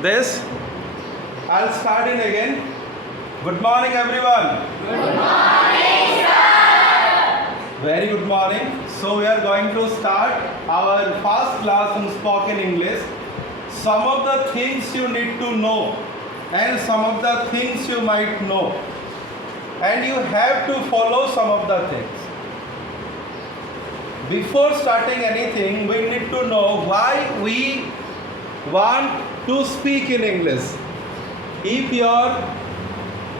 this. I'll start in again. Good morning, everyone. Good morning, sir. Very good morning. So we are going to start our first class in spoken English. Some of the things you need to know and some of the things you might know, and you have to follow some of the things. Before starting anything, we need to know why we want to speak in English. If your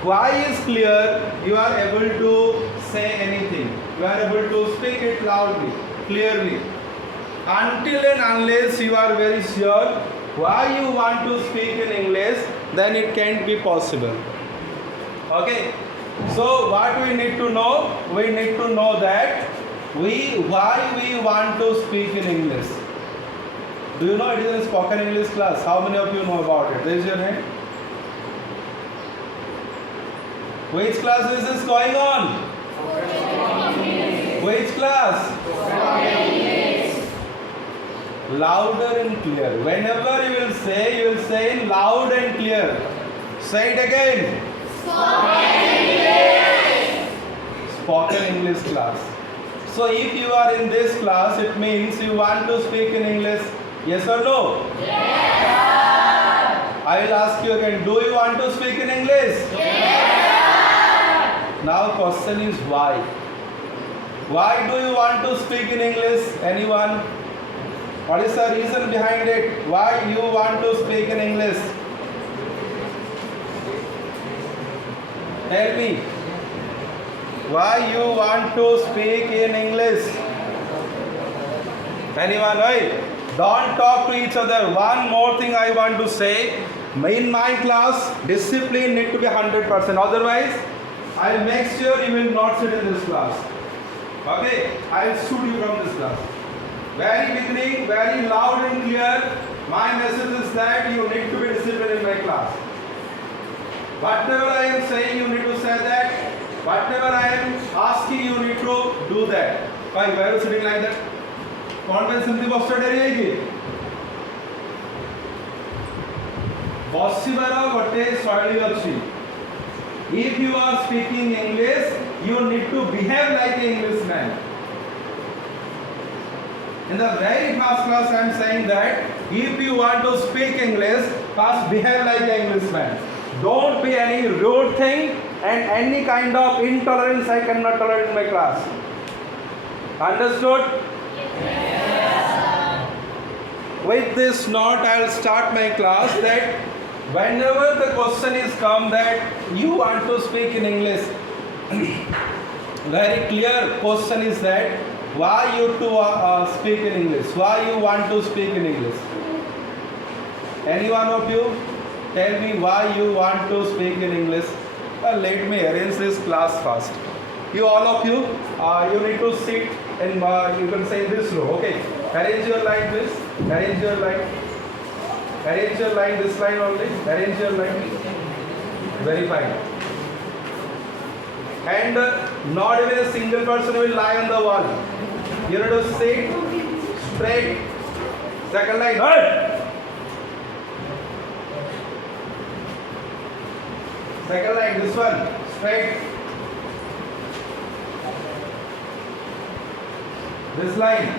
why is clear, you are able to say anything. You are able to speak it loudly, clearly. Until and unless you are very sure why you want to speak in English, then it can't be possible. Okay? So what we need to know? We need to know that why we want to speak in English. Do you know it is a spoken English class? How many of you know about it? Raise your hand. Which class is this going on? Which class? Louder and clear. Whenever you will say in loud and clear. Say it again. Spoken English class. So if you are in this class, it means you want to speak in English. Yes or no? Yes. I will ask you again. Do you want to speak in English? Yes. Now question is why? Why do you want to speak in English? Anyone? What is the reason behind it? Why you want to speak in English? Tell me. Why you want to speak in English? Anyone? Right? Don't talk to each other. One more thing I want to say. In my class, discipline need to be 100%. Otherwise, I'll make sure you will not sit in this class. Okay? I'll shoot you from this class. Very beginning, very loud and clear. My message is that you need to be disciplined in my class. Whatever I am saying, you need to say that. Whatever I am asking, you need to do that. Why are you sitting like that? कौन पे Sindhi बसटा dairy है कि बसिबार गोटे शैली अच्छी. If you are speaking English, you need to behave like an Englishman. In the very first class, I am saying that if you want to speak English, first behave like an Englishman. Don't be any rude thing and any kind of intolerance I cannot tolerate in my class. Understood? Yes. With this note, I will start my class that whenever the question is come that you want to speak in English, very clear question is that why you to speak in English? Why you want to speak in English? Any one of you tell me why you want to speak in English? Let me arrange this class first. You all of you, you need to sit and you can say in this row. Okay, arrange your line, please. Arrange your line. Arrange your line, this line only. Arrange your line. Very fine. And not even a single person will lie on the wall. You have to sit straight. Second line. Halt. Second line, this one. Straight. This line.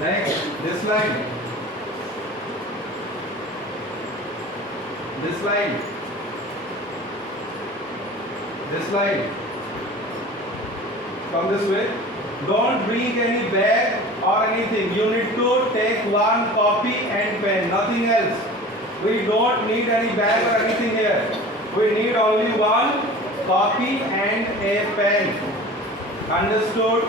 Next, this line. This line. This line. Come this way. Don't bring any bag or anything. You need to take one copy and pen, nothing else. We don't need any bag or anything here. We need only one copy and a pen. Understood?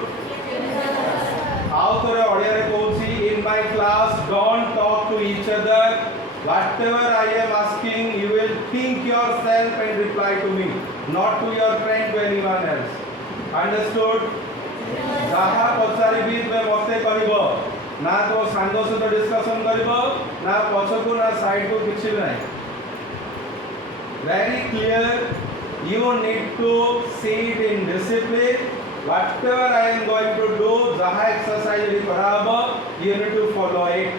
In my class, don't talk to each other. Whatever I am asking, you will think yourself and reply to me, not to your friend, to anyone else. Understood? जहाँ पचारि भी तुम मते करिबो ना तो सांग सहित discussion करिबो ना पछकु ना साइड को किछि नहीं. Very clear. You need to sit in discipline whatever I am going to do, jaha exercise ri karabo, you need to follow it.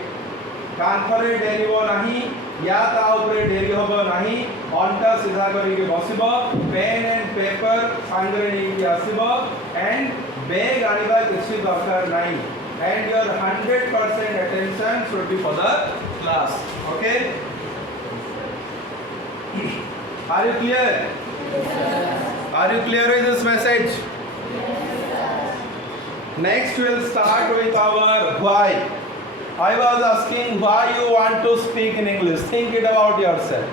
कांथरे डेरी हो नहीं या ता ऊपर डेरी होबो नहीं अंटा सीधा करी के बसिबो पेन एंड पेपर सांगरे नहीं आसीबो एंड बैग आनिबा किसी दरकार नहीं and your 100% attention should be for the class. Okay, are you clear? Are you clear with this message? Next we'll start with our why. I was asking why you want to speak in English. Think it about yourself.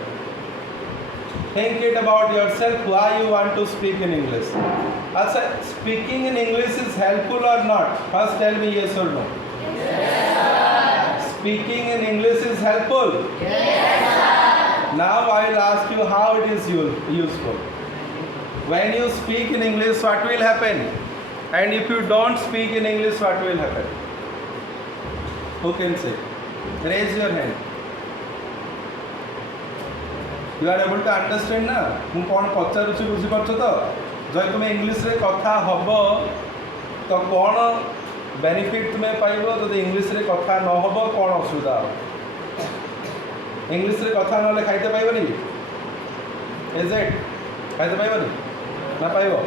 Think it about yourself why you want to speak in English. Also, speaking in English is helpful or not? First tell me yes or no. Yes. Speaking in English is helpful? Yes. Now I will ask you how it is useful. When you speak in English, what will happen? And if you don't speak in English, what will happen? Who can say? Raise your hand. You are able to understand ना? ମୁଁ कौन पचारुଛି बुझी पारछ तो? जब तुम English रे कथा हबो तो कौन बेनिफिट तुम्हें पाइबो जदि इंग्लिश रे कथा न हबो कौन असुविधा हो? इंग्लिश रे कथा नले खाइते पाइबनी? Is it? खाइते पाइबनी? ना पाइबो?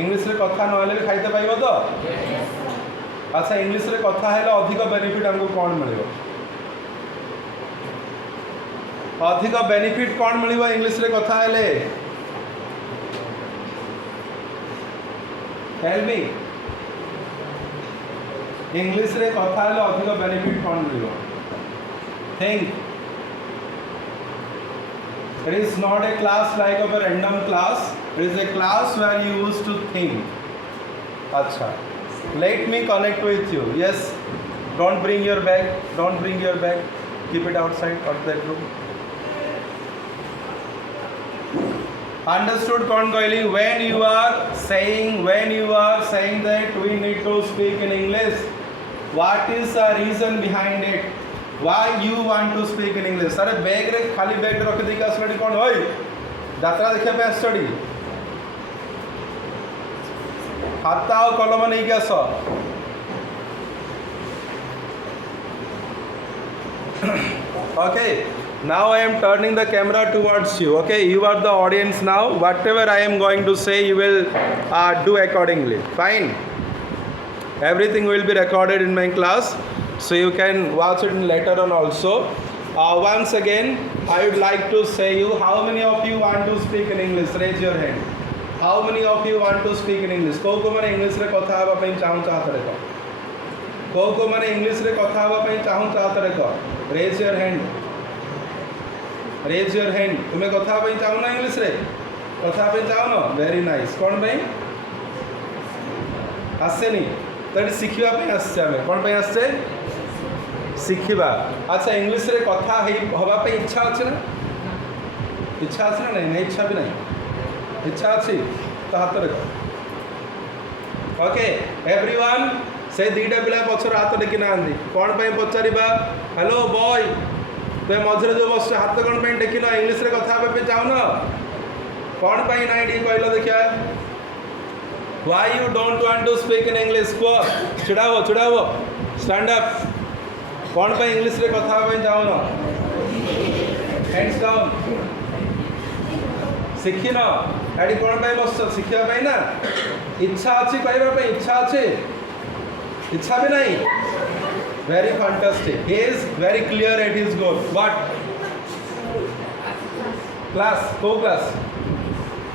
इंग्लिश रे कथा न हले भी खाइते पाइबो तो? अच्छा इंग्लिश रे कथा हेले अधिक बेनिफिट हमको कौन मिलिबो? अधिक बेनिफिट कौन मिलिबो इंग्लिश रे कथा हेले? Tell me. इंग्लिश रे कथा हेले अधिक बेनिफिट कौन मिलिबो? Think. It is not a class like of a random class. It is a class where you used to think. अच्छा. Let me connect with you. Yes. Don't bring your bag. Don't bring your bag. Keep it outside of that room. Understood? कौन कहली? When you are saying that we need to speak in English, what is the reason behind it? Why you want to speak in English? अरे bag रे खाली bag रख दे का study कौन होई? यात्रा देखिए पे स्टडी. खाता और कलम नहीं क्या सो? Okay. Now I am turning the camera towards you. Okay, you are the audience now. Whatever I am going to say, you will do accordingly. Fine. Everything will be recorded in my class, so you can watch it later on also. Once again, I would like to say you, how many of you want to speak in English? Raise your hand. How many of you want to speak in English? को माने English रे कथा हवा पई चाहते रे को माने इंग्लिश रे कथा हवा पई चाहते रे को? Raise your hand. Raise your hand. तुम्हें कथा पई चाहो ना इंग्लिश रे? कथा पई चाहो ना? Very nice. कौन पई? आसे नहीं. तरी सिखिबा पई आसे हमें. कौन पई आसे? सिखिबा. अच्छा इंग्लिश रे कथा हवा पई इच्छा अछि ना? इच्छा अछि ना? नहीं इच्छा भी नहीं. इच्छा अछि तो हाथ रख. ओके एवरीवन से दीटा पिला पछर हाथ टेकी नांदी. कौन पई पचारिबा? हेलो बॉय तो मझे जो बस हाथ कौन पे टेकिल? इंग्लिश रे कथा पे चाहो ना? कौन पई नाइ डी कहलो देखिया? Why you don't want to speak in English? को चिड़ाओ स्टैंड अप. कौन पे इंग्लिश रे कथा पे चाहो ना? Hands down. शिखिन एडी कौन पे बस शिखिया पे ना? इच्छा अछि कहबा पे? इच्छा अछि? इच्छा भी नहीं. Very fantastic. He is very clear at his goal. What? Class? Co class?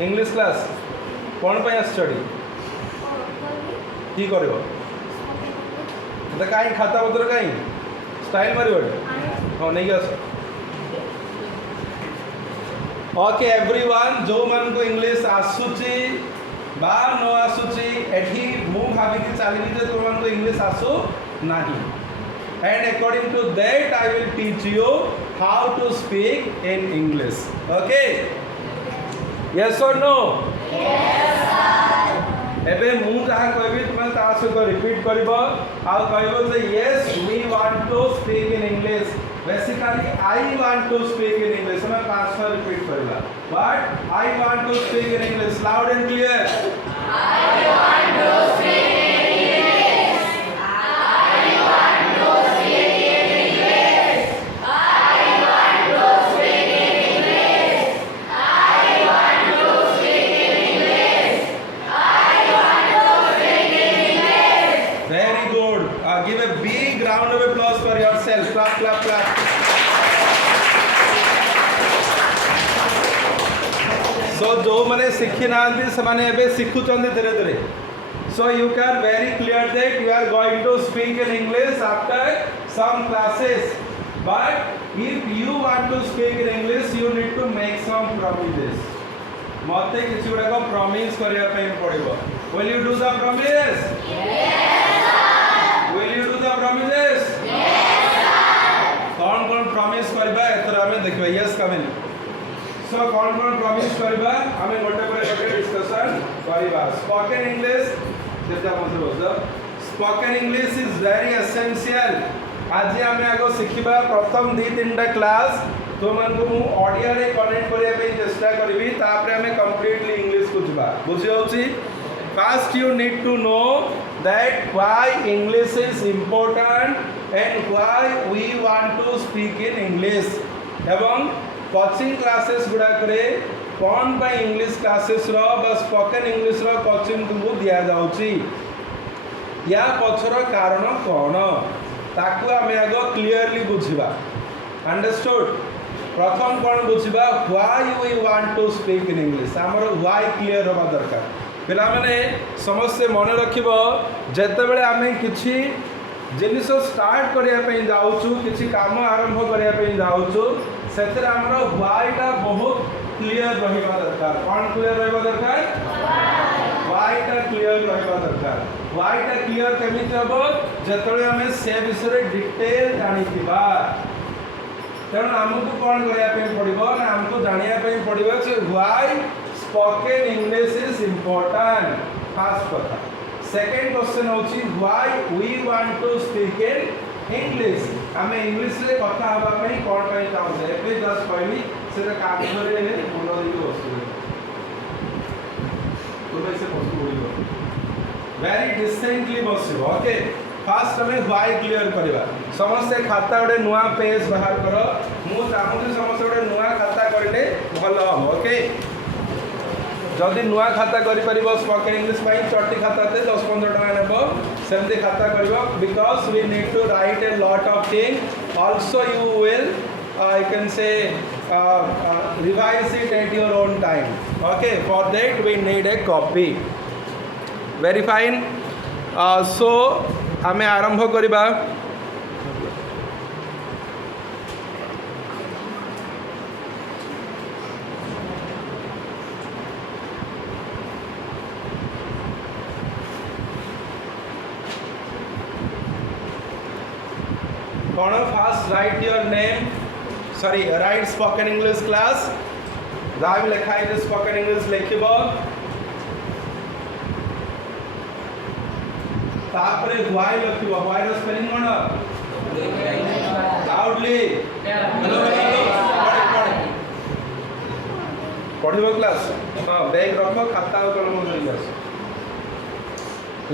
English class? कौन पे स्टडी? की करिवो? तो काई खाता पत्र काई? स्टाइल मारिवो? हां नहीं गस. ओके एवरीवन जो मन को इंग्लिश आसुची बा न आसुची एठी मु भाबी कि चालिबी जे तुम मन को इंग्लिश आसु नाही. And according to that, I will teach you how to speak in English. Okay? Yes or no? Yes, sir. एबे मु जहा कहबी तुम ता सहित रिपीट करबो आ कहबो जे yes we want to speak in English. Basically I want to speak in English. मैं पांच बार रिपीट करबा. But I want to speak in English loud and clear. I want Very good. Give a big round of applause for yourself. Clap, clap, clap. So जो मैंने सीखी ना से माने एबे सीखुचंदी धीरे धीरे. So you can very clear that you are going to speak in English after some classes. But if you want to speak in English, you need to make some promises. मते किसी गुड़ा को promise करिया पे पड़िबो. Will you do the promise? Will you do the promises? Yes, sir. कौन promise करबा एतरा में देखबा. Yes, come in. So कौन promise करबा हमें गोटे पर गोटे डिस्कशन करबा. Spoken English जेता मतलब होता. Spoken English is very essential. आज हमें आगो सिखिबा प्रथम 2-3टा क्लास तो मन को मु ऑडियो रे कनेक्ट करिया पे चेष्टा करबी. तापरे हमें कंप्लीटली इंग्लिश को जबा. बुझि होची. First you need to know that why English is important and why we want to speak in English. एवं कोचिंग क्लासेस गुडा करे कौन by इंग्लिश क्लासेस रो बा स्पोकन इंग्लिश रो कोचिंग तुमको दिया जाउची. या पछर कारण कोन ताकू हमें आगो क्लियरली बुझिबा. अंडरस्टूड. प्रथम कोन बुझिबा why we want to speak in English. हमर why क्लियर होबा दरकार. पिला माने समस्या मन रखिबो जेते बेले आमे किछि जिनिस स्टार्ट करिया पे जाउछु किछि काम आरंभ करिया पे जाउछु सेतरे हमरो व्हाई टा बहुत क्लियर रहिबा दरकार. कोन क्लियर रहिबा दरकार? व्हाई टा क्लियर रहिबा दरकार. व्हाई टा क्लियर केमिति हबो जेतले हमें से विषय डिटेल जानिथिबा. तेणु हमको कोन करिया पे पड़िबो ना हमको जानिया पे पड़िबो से why spoken English is important. First कथा. Second question होची why we want to speak in English. हमें इंग्लिश रे कथा हबा पई कोन पई चाहू छे. एबे जस्ट कहली सेटा काम करे ने बोलो दियो वस्तु. तो वैसे वस्तु बोलिबो. Very decently बसिबो. ओके. फास्ट हमें why क्लियर करबा. समस्त खाता गोटे नुआ पेज बाहर करो. मु चाहू समस्त गोटे नुआ खाता करले भलो हम. ओके. जदि नुआ खाता करि परिबो स्पोकन इंग्लिश पई चट्टी खाता ते 10-15 टका नेबो सेमते खाता करिवो because we need to write a lot of thing also you will I can say revise it at your own time. Okay. For that we need a copy. Very fine. So हमें आरंभ करिबा. कौन first write your name. Sorry write spoken English class. जहाँ भी लिखा है spoken English लिखिब. तापरे व्हाई लिखिब. व्हाई रो स्पेलिंग कोन लाउडली हेलो पढ़िबो क्लास. हां बैग रखो खाता और कलम धरि आस.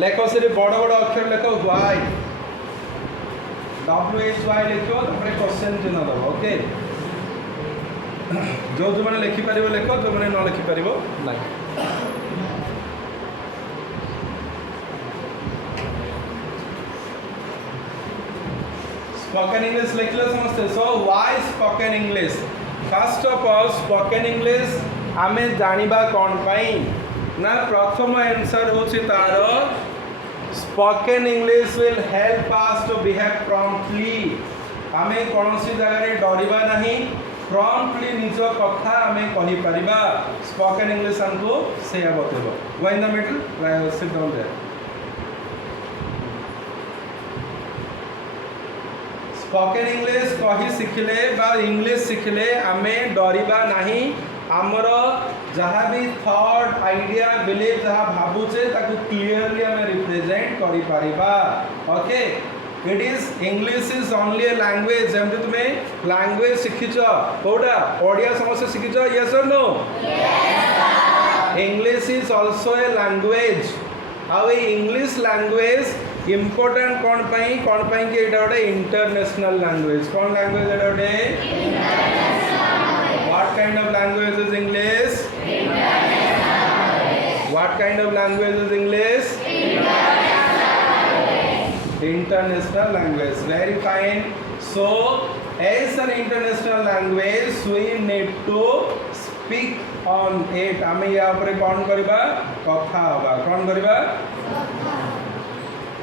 लेखो से बड़ बड़ अक्षर लेखो व्हाई WHY लिखो तापर क्वेश्चन चिन्ह दो. ओके. जो जो माने लिखि परिबो लेखो जो माने न लिखि परिबो नाही. स्पोकन इंग्लिश लिखले समझते. So why spoken English. First of all spoken English आमे जानिबा कोन पई ना प्रथम आंसर होछि तारो spoken English will help us to behave promptly. हमें कौन सी जगह रे डरिबा नहीं. promptly निज कथा हमें कहि परिबा. spoken English हमको से बतेबो. go in the middle sit down there. spoken English कहि सिखले बा इंग्लिश सिखले हमें डरिबा नहीं. आमर जहाँ भी थॉट आइडिया बिलीव जहाँ भावुचे ताकू क्लियरली हमें रिप्रेजेंट करि परिबा. Okay. It is English is only a language. जेमते तुमे लैंग्वेज सिखिछ कोडा ओडिया समस्त सिखिछ. यस और no? Yes. English is also a language. आउ इंग्लिश लैंग्वेज इम्पोर्टेंट कौन पाई कि एटा गोटे इंटरनेशनल लैंग्वेज कौन लैंग्वेज एटा गोटे what kind of language is English what kind of language is English international language very fine so as an international language we need to speak on it आमे या ऊपर कौन करिबा कथा होबा कौन करिबा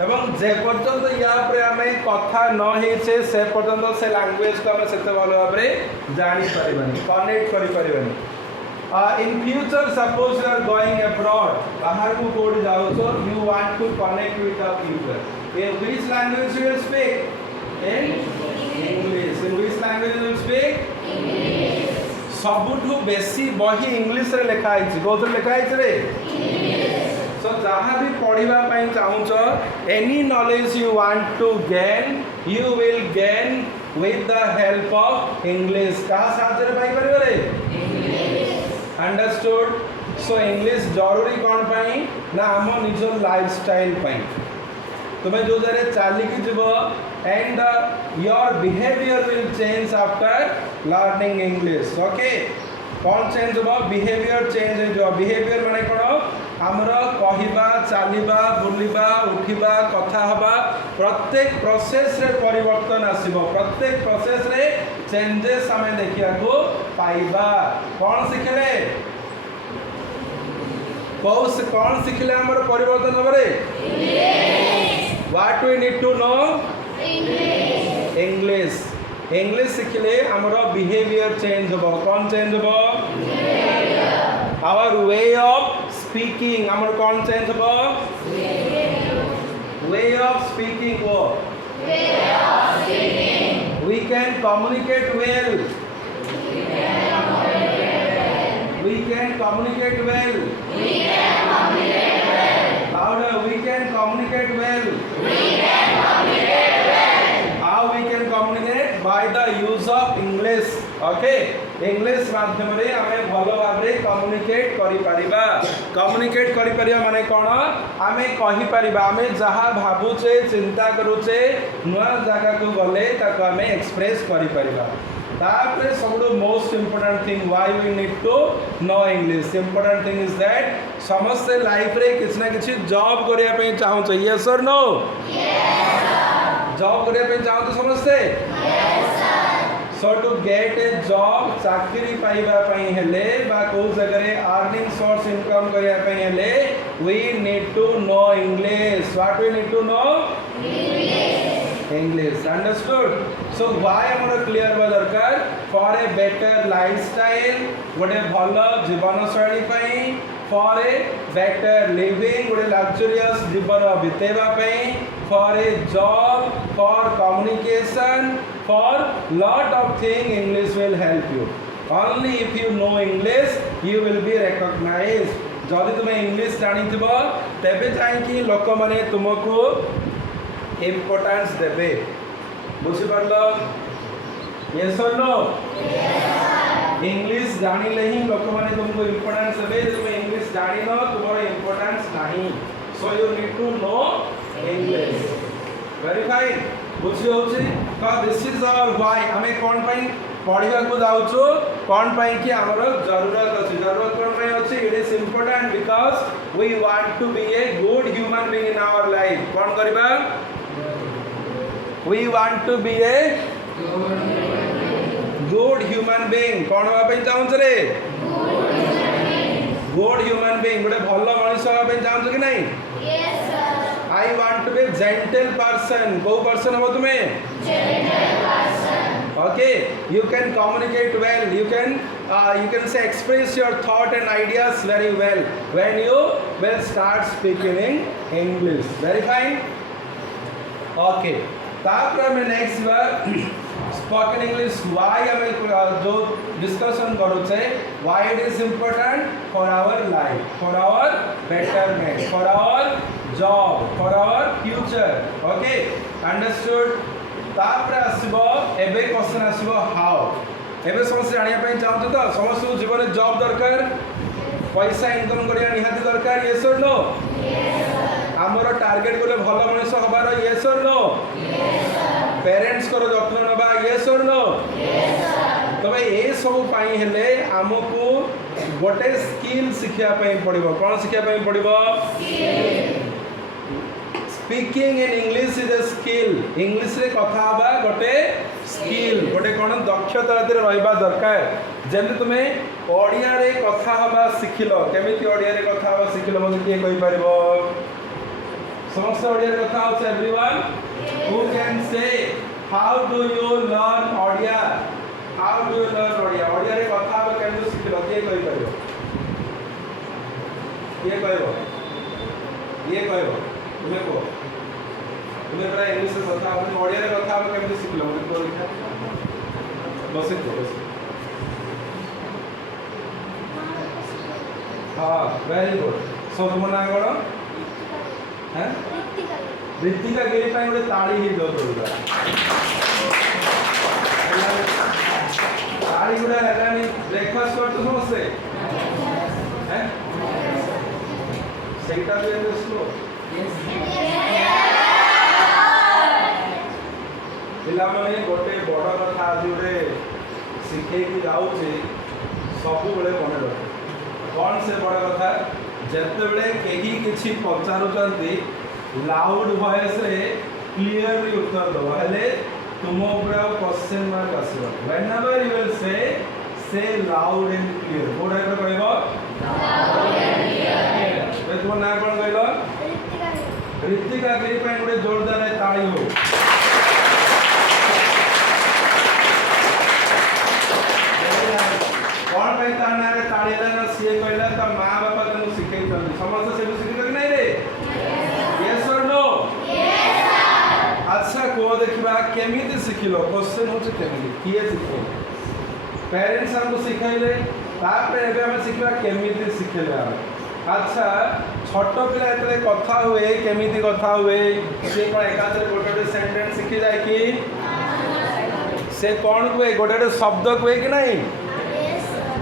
एवं जे पर्यंत या ऊपर आमे कथा न हेछे से पर्यंत से लैंग्वेज को आमे सेते भलो भाबरे जानि परिबानी कनेक्ट करि परिबानी in future suppose you are going abroad bahar ko kodi jao so you want to connect with the people in which language you will speak in english in which language you will speak english सबुठु बेसी बही English रे लिखा है कोथरे लिखा है रे English so जहां भी पढिबा पई चाहूचो any knowledge you want to gain you will gain with the help of english का साथ रे पाई परबे रे इंग्लिश अंडरस्टूड सो इंग्लिश जरूरी कौन पाई ना आम निज लाइफस्टाइल पाई तुम्हें जो जरे चाली की जीव and your behaviour will change after learning English okay कौन चेंज हो बिहेवियर चेंज हो बिहेवियर माने कौन आमर कहवा चलवा बुलवा उठा कथा हवा प्रत्येक प्रोसेस रे परिवर्तन आसीबो प्रत्येक प्रोसेस रे चेंजेस आमे देखिया को पाइबा कौन सिखले कौन सिखले हमर परिवर्तन होबरे English what we need to know English English English सिखले हमर बिहेवियर चेंज होबो कौन चेंज होबो behaviour our way of speaking हमर कौन चेंज होबो वे ऑफ स्पीकिंग वो way of speaking we can communicate well we can communicate well louder we can communicate well how we can communicate by the use of english okay English माध्यम रे आमे भलो भाबरे communicate करि परिबा माने कोन आमे कहि परिबा आमे जहा भाबुचे चिंता करूचे नुआ जगह को गले ताको आमे एक्सप्रेस करि परिबा तापरे सबडो most important thing why we need to know English important thing is that समस्त लाइफ रे किछ ना किछ जॉब करिया पे चाहू छ यस और नो यस सर जॉब करिया पे चाहू तो समस्त yes sir so to get a job चाकरी पाइबा पई हेले बा को जगह रे अर्निंग सोर्स इनकम करिया पई हेले we need to know English what we need to know English understood so why हमर क्लियर बा दरकार फॉर ए बेटर लाइफस्टाइल गोटे भलो जीवन शैली पई फॉर ए बेटर लिविंग गोटे लग्जरियस जीवन बितेबा पई for a job for communication for lot of thing English will help you only if you know English you will be recognized जदि तुम्हें इंग्लिश जानी थिबो तबे जाई कि लोक माने तुमको इंपोर्टेंस देबे बुझि परलो यस और नो यस इंग्लिश जानिले ही लोक माने तुमको इंपोर्टेंस देबे तुम इंग्लिश जानि न तुम्हारा इंपोर्टेंस नाही so you need to know English very fine बुझी होची का दिस इज आवर व्हाई हमें कोन पई पढिबा को जाउचो कोन पई कि हमरो जरूरत कोन पई अछि it is important because we want to be a good human being in our life कोन करबा we want to be a good human being कोन होबा पई चाहू रे गुड ह्यूमन बीइंग गोटे भलो मनुष्य होबा पई चाहू कि नहीं yes sir I want to be a gentle person. Go person हो तुम्हें? Gentle person. Okay. You can communicate well. You can say express your thought and ideas very well when you will start speaking in English. Very fine. Okay. तापर में next bar spoken English why हमें जो discussion करो छे why it is important for our life, for our betterment, for our job, for our future. Okay, understood? तापर आसीबो एबे question आसीबो how. एबे समस्त जानिया पई चाहू तो समस्त जीवन में जॉब दरकार पैसा इनकम करिया निहाती दरकार yes or no? Yes sir. आमर टार्गेट गोटे भल मनीष हबार येस और नो पेरेंट्स को जत्न नबा येस और नो तबे ए सब पाई हेले हमको गोटे स्किल शिखा पड़ो कौन शिखा पड़ो speaking in English is a skill English रे कथा हबा गोटे स्किल गोटे कौन दक्षता रहा दरकार जमी तुम्हें ओडिया रे कथा हबा शिखिल केमिति ओडिया रे कथा हबा शिखिल मते किए कहि परिबो समस्त ओडिया रे कथा होस everyone who can say how do you learn Odia how do you learn Odia Odia रे कथा हबा केमिति शिखिल किए कहि परिबो ये कहबो तुम्हें को तुम्हें पूरा इंग्लिश में कथा आपने ओडिया रे कथा आप केमति सिखलो मते को लिखा बस हां वेरी गुड सो तुम ना कोन हैं ऋतिका गिरी ପାଇଁ ଗୋଟେ ताली ही दो तोड़ा ताली गुडा लगानी ब्रेकफास्ट करतो समझसे हैं सेटा भी स्लो पिलाମାନେ गोटे बड़ कथा आज गोटे शिखेकी जाऊँचे सब बेले मन रखे कौन से बड़ कथा जिते बड़े कहीं किसी पचारुंट लाउड वॉइस रे क्लियरली उत्तर दब हेले तुम ऊपर क्वेश्चन मार्क आसो whenever you will say loud and clear को टाइप कहबो तुम ना कौन कहलो ऋतिका गिरी ପାଇଁ ଗୋଟେ जोरदार ताली हो कौन पे ता ना रे ताळीला ना सीए कहला ता मां बापा तनु सिखै तनु समस्त से सिखै कि नहीं रे यस और नो यस सर अच्छा को देखबा केमिति सिखिलो क्वेश्चन होछ केमिति किए सिखो पेरेंट्स हमको सिखाइले तापर एबे हम सिखबा केमिति सिखेले हम अच्छा छोट पिला एतले कथा हुए केमिति कथा हुए से कोन एकादरे गोटे सेंटेंस सिखि जाय कि से कोन हुए गोटे शब्द हुए कि नहीं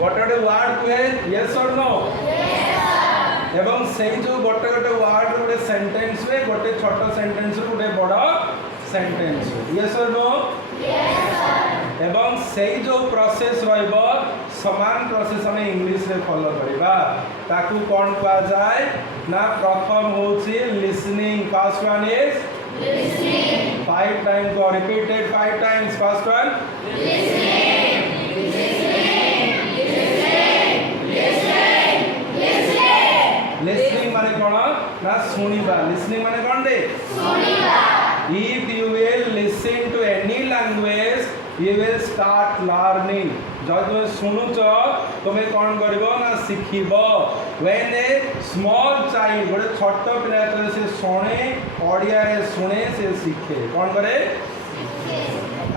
गोटे वार्ड कहे यस और नो एवं से जो गोटे गोटे वार्ड गोटे सेंटेंस में गोटे छोट सेंटेंस गोटे बड़ सेंटेंस यस और नो एवं से जो प्रोसेस रहिबो समान प्रोसेस हमें इंग्लिश रे फॉलो करबा ताकू कोन कहा जाए ना प्रथम होची listening first one is listening 5 times को repeated 5 times first one listening माने कोन ना सुनिबा लिसनिंग माने कोन दे सुनिबा if you will listen to any language you will start learning जब तुम सुनुच तुम्हें कौन करिवो ना सिखिबो व्हेन ए स्मॉल चाइल्ड गोटे छोट पिला से सुने ओडिया रे सुने से सीखे कौन करे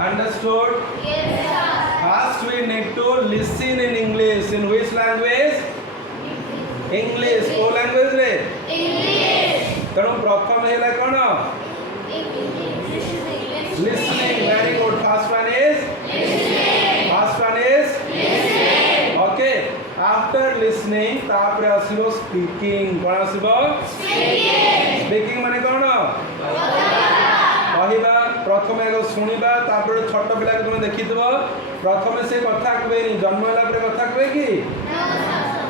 understood yes sir first we need to listen in English in which language English को लैंग्वेज रे इंग्लिश तणु प्रथम हेला कोन listening very good first one is listening first one is listening okay after listening तापर आसीबो स्पीकिंग कोन आसीबो speaking माने कोन कहबा प्रथम एगो सुनिबा तापर छोट पिला के तुम देखितबो प्रथम से कथा कहबे नि जन्म होला पर कथा कहबे कि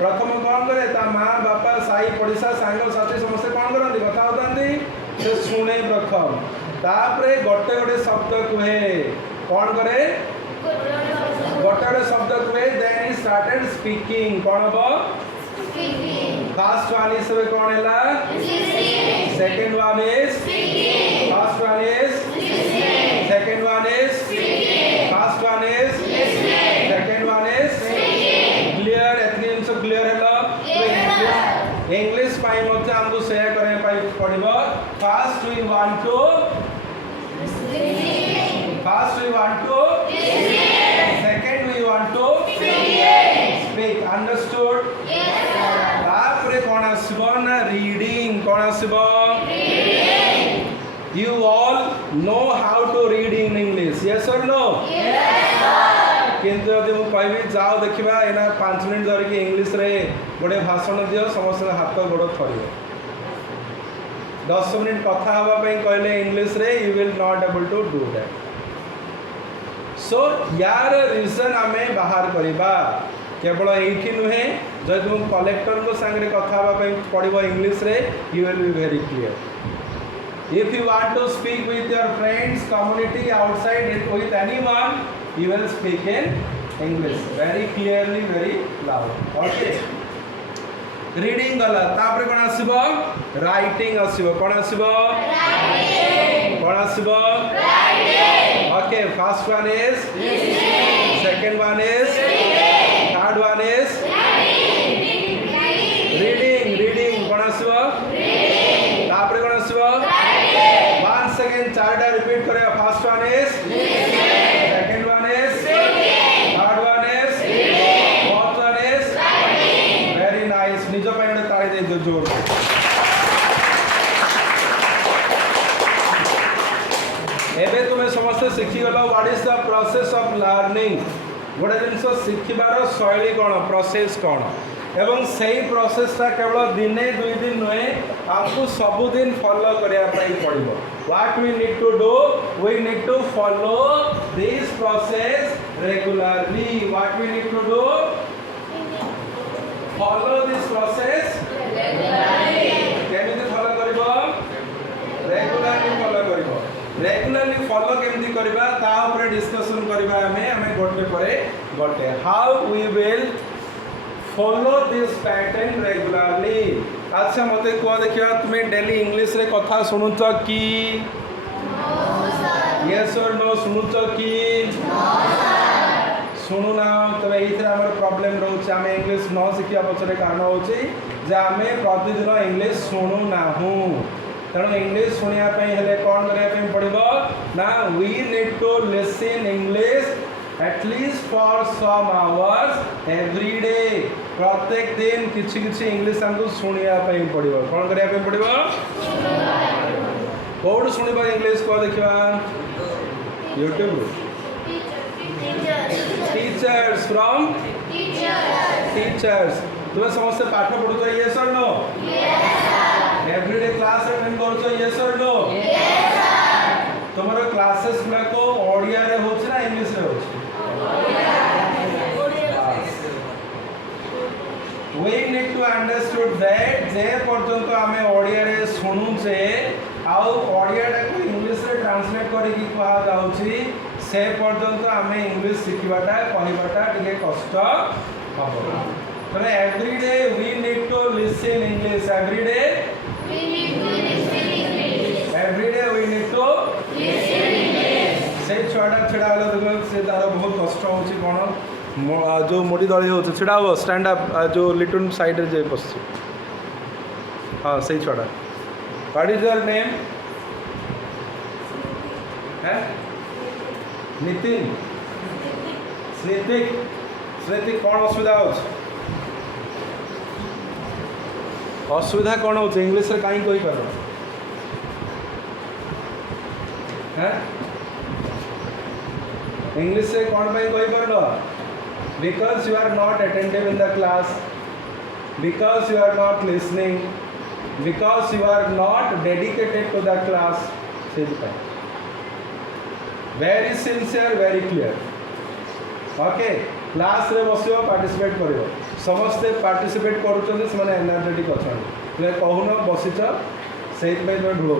प्रथम कौन करे ता माँ बापा साई पड़िशा सांग साथी समस्त कौन करती कथा होती से शुणे प्रथम तापरे गोटे गोटे शब्द कहे कौन करे गोटे गोटे शब्द कहे देन ही स्टार्टेड स्पीकिंग कौन हो फर्स्ट वन इज कौन हैला second one is first one is second one is first one is second one is clear clear है इंग्लिश पाई मते हमको शेयर करे पाई पड़िबो first we want to second we want to speak understood yes sir तापरे कोन आसीबो ना रीडिंग कोन आसीबो reading you all know how to read in English yes और नो यस सर किंतु यदि मु कहबी जाओ देखिबा एना 5 मिनिट धरि इंग्लिश रे गोटे भाषण दियो समस्त हाथ गोड़ थरियो 10 मिनिट कथा हवा पई कहले इंग्लिश रे you will not able to do that so यार रीजन आमे बाहर करिबा केवल एठी नुहे जब तुम कलेक्टर को संगे कथा हवा पई पड़िबो इंग्लिश रे you will be very clear if you want to speak with your friends community outside it with anyone you will speak in English very clearly very loud okay reading gala तापरे कोन आसीबो writing आसीबो cone आसीबो writing cone आसीबो writing okay first one is listening second one is reading third one is reading cone आसीबो reading तापरे कोन आसीबो writing once again चारटा repeat करे first one is listening second one is reading third one is reading fourth one is writing very nice निज पैण ताली दे दो जोर एबे तुमे समस्त शिखि गलो what is the process of learning गोटे जिनस शिखिबार शैली कोन प्रोसेस कोन एवं सही प्रोसेसटा केवल दिने दुई दिन नुहे आपको सबुदिन फॉलो करिया पई पड़िबो what we need to do we need to follow this process regularly what we need to do follow this process regularly केमिति फॉलो करिबो रेगुलरली फॉलो करिबो रेगुलरली फॉलो केमिति करिबा ता ऊपर डिस्कशन करिबा हमें गोटे परे गोटे how we will follow this pattern regularly अच्छा मते को देखिया तुमे डेली इंग्लिश रे कथा सुनुच की नो सर यस और नो सुनुच की नो सर सुनु ना तबे एथरा हमर प्रॉब्लम रहउछ हम इंग्लिश न सिखिया पछरे कारण होछि जे हमें प्रतिदिन इंग्लिश सुनु ना हूं तण इंग्लिश सुनिया पई हेले कोन करिया पई पड़िबो ना we need to listen English at least for some hours every day प्रत्येक दिन किछि किछि इंग्लिश हमको सुनिया पई पड़िबो कोन करिया पई पड़िबो कोड सुनिबा इंग्लिश को देखिबा YouTube टीचर्स फ्रॉम टीचर्स तुम समस्त पाठ पढु तो यस और no yes sir everyday class attend करू तो यस और नो यस सर तुम्हारा क्लासेस में को ओडिया रे होछ ना इंग्लिश रे होछ we need to understood that जे पर्यंत हमें ओडिया रे सुनु छे आउ ओडिया टा को इंग्लिश रे ट्रांसलेट करी की कहा जाउची से पर्यंत हमें इंग्लिश सिखिबाटा कहिबाटा टिके कष्ट हबो तने every day we need to listen English every day we need to listen English every day we need to listen English से छोटा छडा वाला देखो से तारो बहुत कष्ट होची कोन जो मोटी दली हो छिड़ा हो स्टैंड अप जो लिटन साइड रे जे पछी हां सही छोड़ा व्हाट इज योर नेम है नितिन स्नेतिक स्नेतिक कौन असुविधा हो असुविधा कौन हो इंग्लिश रे काई कोई कर हैं इंग्लिश से कौन पे कोई कर because you are not attentive in the class because you are not listening because you are not dedicated to the class very sincere very clear okay class रे बसियो पार्टिसिपेट करियो समस्त पार्टिसिपेट करूछन से माने एनर्जेटिक अछन तुमे कहून बसिछ सेत पे तुमे ढुळौ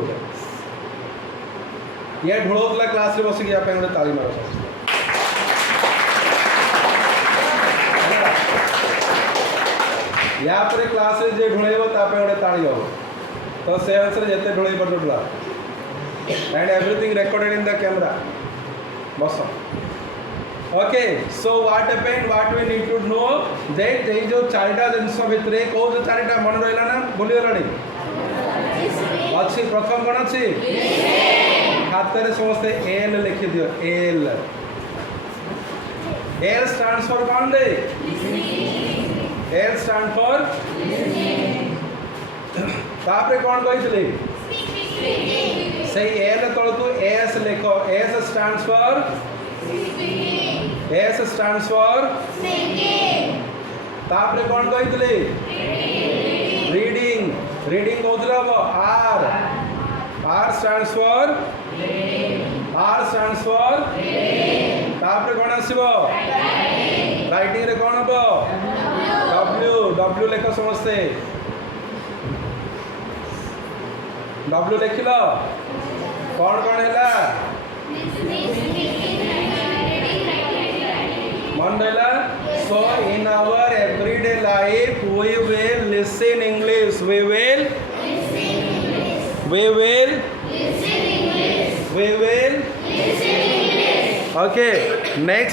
ये ढुळौला क्लास रे बसि या पे गोटे ताली मारो या पर क्लास रे जे ढुळेबो तापे गोटे ताली हो तो से आंसर जते ढुळेई पर ढुळा and everything recorded in the camera बस okay so what happened what we need to know that जे जो चारटा जिंस भितरे को जो चारटा मन रहला ना भूली गलानी अच्छी प्रथम कोन अछि खाते रे समस्त एल लिखि दियो एल एल स्टैंड्स फॉर कौन दे L stand for तापरे कौन कहितले सही L तळ तू S लिखो S stands for S stands for तापरे कौन कहितले रीडिंग रीडिंग कोथरा R R stands for R stands for तापर कौन आसीबो राइटिंग रे कौन हबो W W लेख समस्ते W लिखिलो कौन कौन हैला मन रहला so in our everyday life we will listen English we will okay next